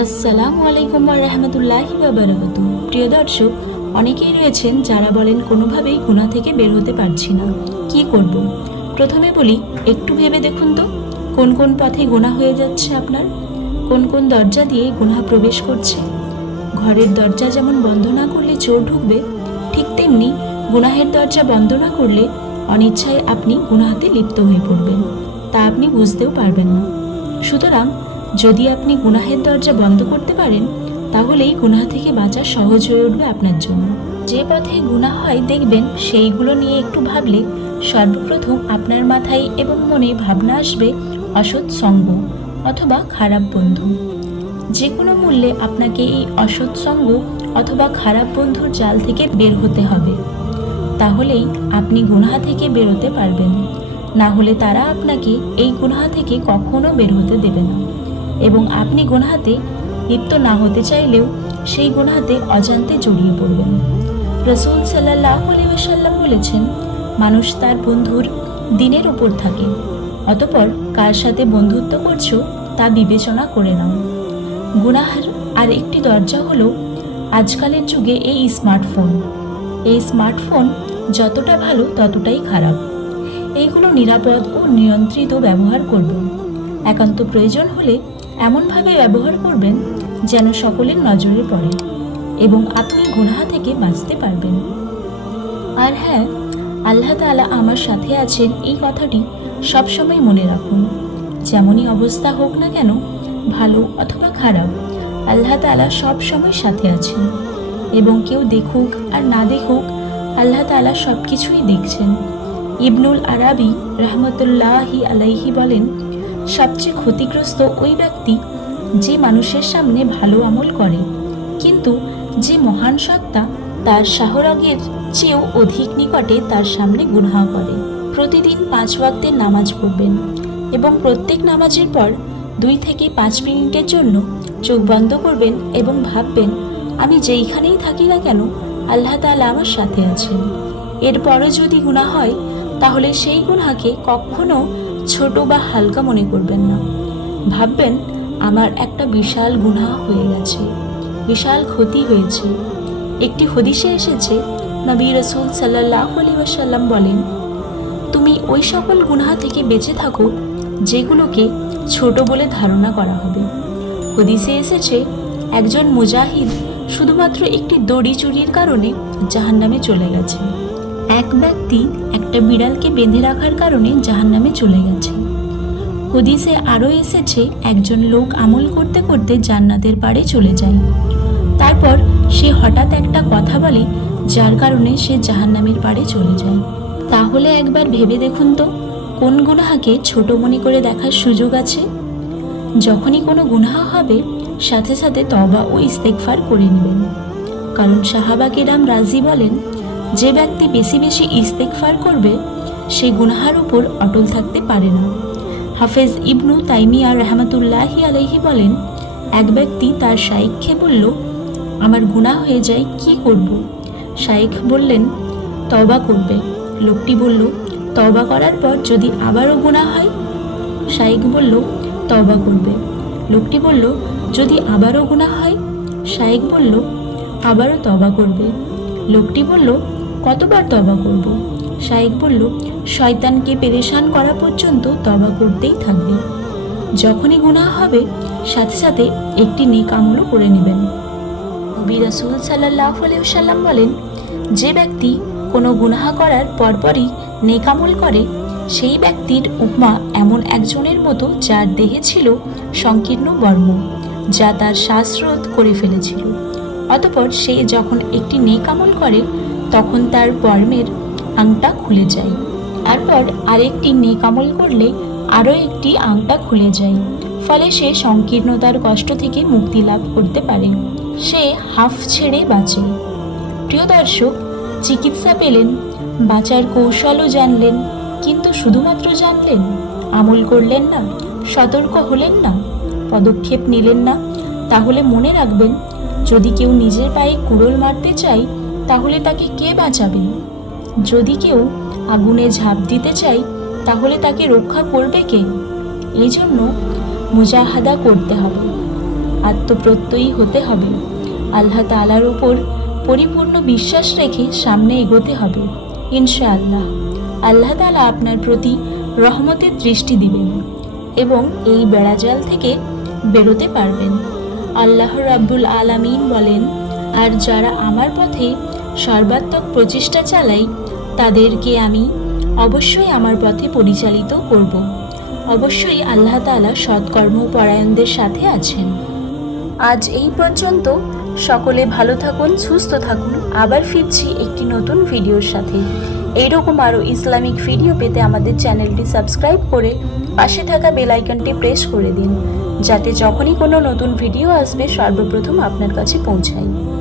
আসসালামু আলাইকুম রহমতুল্লাহি বারাকাতু প্রিয় দর্শক, অনেকেই রয়েছেন যারা বলেন কোনোভাবেই গুণা থেকে বের হতে পারছি না। কি করব? প্রথমে বলি, একটু ভেবে দেখুন তো, কোন কোন পথে গুণা হয়ে যাচ্ছে আপনার? কোন কোন দরজা দিয়ে গুণা প্রবেশ করছে? ঘরের দরজা যেমন বন্ধ না করলে চোর ঢুকবে, ঠিক তেমনি গুনাহের দরজা বন্ধ না করলে অনিচ্ছায় আপনি গুনাহাতে লিপ্ত হয়ে পড়বেন। তা আপনি বুঝতেও পারবেন না। সুতরাং যদি আপনি গুনাহের দরজা বন্ধ করতে পারেন, তাহলেই গুনাহ থেকে বাঁচা সহজ হয়ে উঠবে আপনার জন্য। যে পথে গুনাহ হয়, দেখবেন সেইগুলো নিয়ে একটু ভাবলে সর্বপ্রথম আপনার মাথায় এবং মনে ভাবনা আসবে অসৎ সঙ্গ অথবা খারাপ বন্ধু। যে কোনো মূল্যে আপনাকে এই অসৎ সঙ্গ অথবা খারাপ বন্ধুর জাল থেকে বের হতে হবে। তাহলেই আপনি গুনাহা থেকে বেরোতে পারবেন। না হলে তারা আপনাকে এই গুনাহা থেকে কখনো বের হতে দেবে না। এবং আপনি গুনাহাতে লিপ্ত না হতে চাইলেও সেই গুনাহাতে অজান্তে জড়িয়ে পড়বেন। রসুল সাল্লাহ আলিবাসাল্লাম বলেছেন, মানুষ তার বন্ধুর দিনের ওপর থাকে, অতপর কার সাথে বন্ধুত্ব করছ তা বিবেচনা করে নাও। গুনাহার আর একটি দরজা হলো আজকালের যুগে এই স্মার্টফোন। এই স্মার্টফোন যতটা ভালো ততটাই খারাপ। এইগুলো নিরাপদ ও নিয়ন্ত্রিত ব্যবহার করবেন একান্ত প্রয়োজন হলে এমনভাবে ব্যবহার করবেন যেন সকলের নজরে পড়ে এবং আপনি গুনাহা থেকে বাঁচতে পারবেন। আর হ্যাঁ আল্লাহ তাআলা আমার সাথে আছেন এই কথাটি সবসময় মনে রাখুন। যেমনই অবস্থা হোক না কেন, ভালো অথবা খারাপ, আল্লাহ তাআলা সব সময় সাথে আছেন এবং কেউ দেখুক আর না দেখুক, আল্লাহ তাআলা সব কিছুই দেখছেন। ইবনুল আরাবি রহমতুল্লাহি আলাইহি বলেন সবচেয়ে ক্ষতিগ্রস্ত ওই ব্যক্তি যে মানুষের সামনে ভালো আমল করে, কিন্তু যে মহান সত্তা তার শাহরগের চেয়েও অধিক নিকটে তার সামনে গুনহা করে। প্রতিদিন পাঁচ ওয়াক্তের নামাজ পড়বেন এবং প্রত্যেক নামাজের পর দুই থেকে পাঁচ মিনিটের জন্য চোখ বন্ধ করবেন এবং ভাববেন, আমি যেইখানেই থাকি না কেন, আল্লাহ তাআলা আমার সাথে আছেন। এরপরও যদি গুনাহ হয়, তাহলে সেই গুনাহকে কখনো ছোট বা হালকা মনে করবেন না। ভাববেন, আমার একটা বিশাল গুনাহ হয়ে গেছে, বিশাল ক্ষতি হয়েছে। একটি হদিসে এসেছে, নবী রসুল সাল্লাহ আলী ওয়াসাল্লাম বলেন, তুমি ওই সকল গুনাহা থেকে বেঁচে থাকো, যেগুলোকে ছোট বলে ধারণা করা হবে। হদিসে এসেছে, একজন মুজাহিদ শুধুমাত্র একটি দড়ি চুরির কারণে জাহান্নামে চলে গেছে। ব্যক্তি একটা বিড়ালকে বেঁধে রাখার কারণে জাহান্নামে চলে গেছে। হদিসে আরও এসেছে, একজন লোক আমল করতে করতে জান্নাতের পাড়ে চলে যায়। তারপর সে হঠাৎ একটা কথা বলে, যার কারণে সে জাহান্নামের পাড়ে চলে যায়। তাহলে একবার ভেবে দেখুন তো, কোন গুনাহাকে ছোট মনে করে দেখার সুযোগ আছে? যখনই কোনো গুনাহা হবে, সাথে সাথে তবা ও ইস্তেকফার করে নেবেন। কারণ সাহাবাকিরাম রাজি বলেন যে ব্যক্তি বেশি বেশি ইস্তেকফার করবে, সে গুনাহার উপর অটল থাকতে পারে না। হাফেজ ইবনু তাইমিয়া রহমতুল্লাহি আলহি বলেন, এক ব্যক্তি তার শাইখকে বলল, আমার গুনাহ হয়ে যায়, কি করব শাইখ বললেন তবা করবে। লোকটি বলল তবা করার পর যদি আবারও গুনাহ হয়? শাইখ বলল তবা করবে। লোকটি বলল, যদি আবারও গুনাহ হয়? শাইখ বলল, আবারও তবা করবে। লোকটি বলল কতবার তবা করব? শাইখ বলল, শয়তানকে পেরেশান করা পর্যন্ত তবা করতেই থাকবে। যখনই গুনাহ হবে, সাথে সাথে একটি নেক আমলও করে নেবেন। নবী রাসূল সাল্লাহ সাল্লাম বলেন, যে ব্যক্তি কোনো গুনাহা করার পরপরই নেক আমল করে, সেই ব্যক্তির উপমা এমন একজনের মতো যার দেহে ছিল সংকীর্ণ বর্ম, যা তার শ্বাসরোধ করে ফেলেছিল। অতপর সে যখন একটি নেক আমল করে তখন তার বর্মের আংটা খুলে যায়। তারপর আরেকটি নেক আমল করলে আরও একটি আংটা খুলে যায়। ফলে সে সংকীর্ণতার কষ্ট থেকে মুক্তি লাভ করতে পারে। সে হাফ ছেড়ে বাঁচে। প্রিয় দর্শক, চিকিৎসা পেলেন, বাঁচার কৌশলও জানলেন, কিন্তু শুধুমাত্র জানলেন, আমল করলেন না, সতর্ক হলেন না, পদক্ষেপ নিলেন না, তাহলে মনে রাখবেন, যদি কেউ নিজের পায়ে কুড়োল মারতে চায় তাহলে তাকে কে বাঁচাবে? যদি কেউ আগুনে ঝাঁপ দিতে চায়, তাহলে তাকে রক্ষা করবে কে? এই জন্য মুজাহাদা করতে হবে, আত্মপ্রত্যয়ী হতে হবে। আল্লাহ তালার উপর পরিপূর্ণ বিশ্বাস রেখে সামনে এগোতে হবে, ইনশাআল্লাহ। আল্লাহ তালা আপনার প্রতি রহমতের দৃষ্টি দিবেন এবং এই বেড়াজাল থেকে বেরোতে পারবেন। আল্লাহ রাব্বুল আলামিন বলেন আর যারা আমার পথে সর্বাত্মক প্রচেষ্টা চালায়, তাদেরকে আমি অবশ্যই আমার পথে পরিচালিত করব। অবশ্যই আল্লাহ তাআলা সৎকর্ম পরায়ণদের সাথে আছেন। আজ এই পর্যন্ত। সকলে ভালো থাকুন, সুস্থ থাকুন। আবার ফিরছি একটি নতুন ভিডিওর সাথে। এইরকম আরও ইসলামিক ভিডিও পেতে আমাদের চ্যানেলটি সাবস্ক্রাইব করে পাশে থাকা বেল আইকনটি প্রেস করে দিন, যাতে যখনই কোনো নতুন ভিডিও আসবে, সর্বপ্রথম আপনার কাছে পৌঁছায়।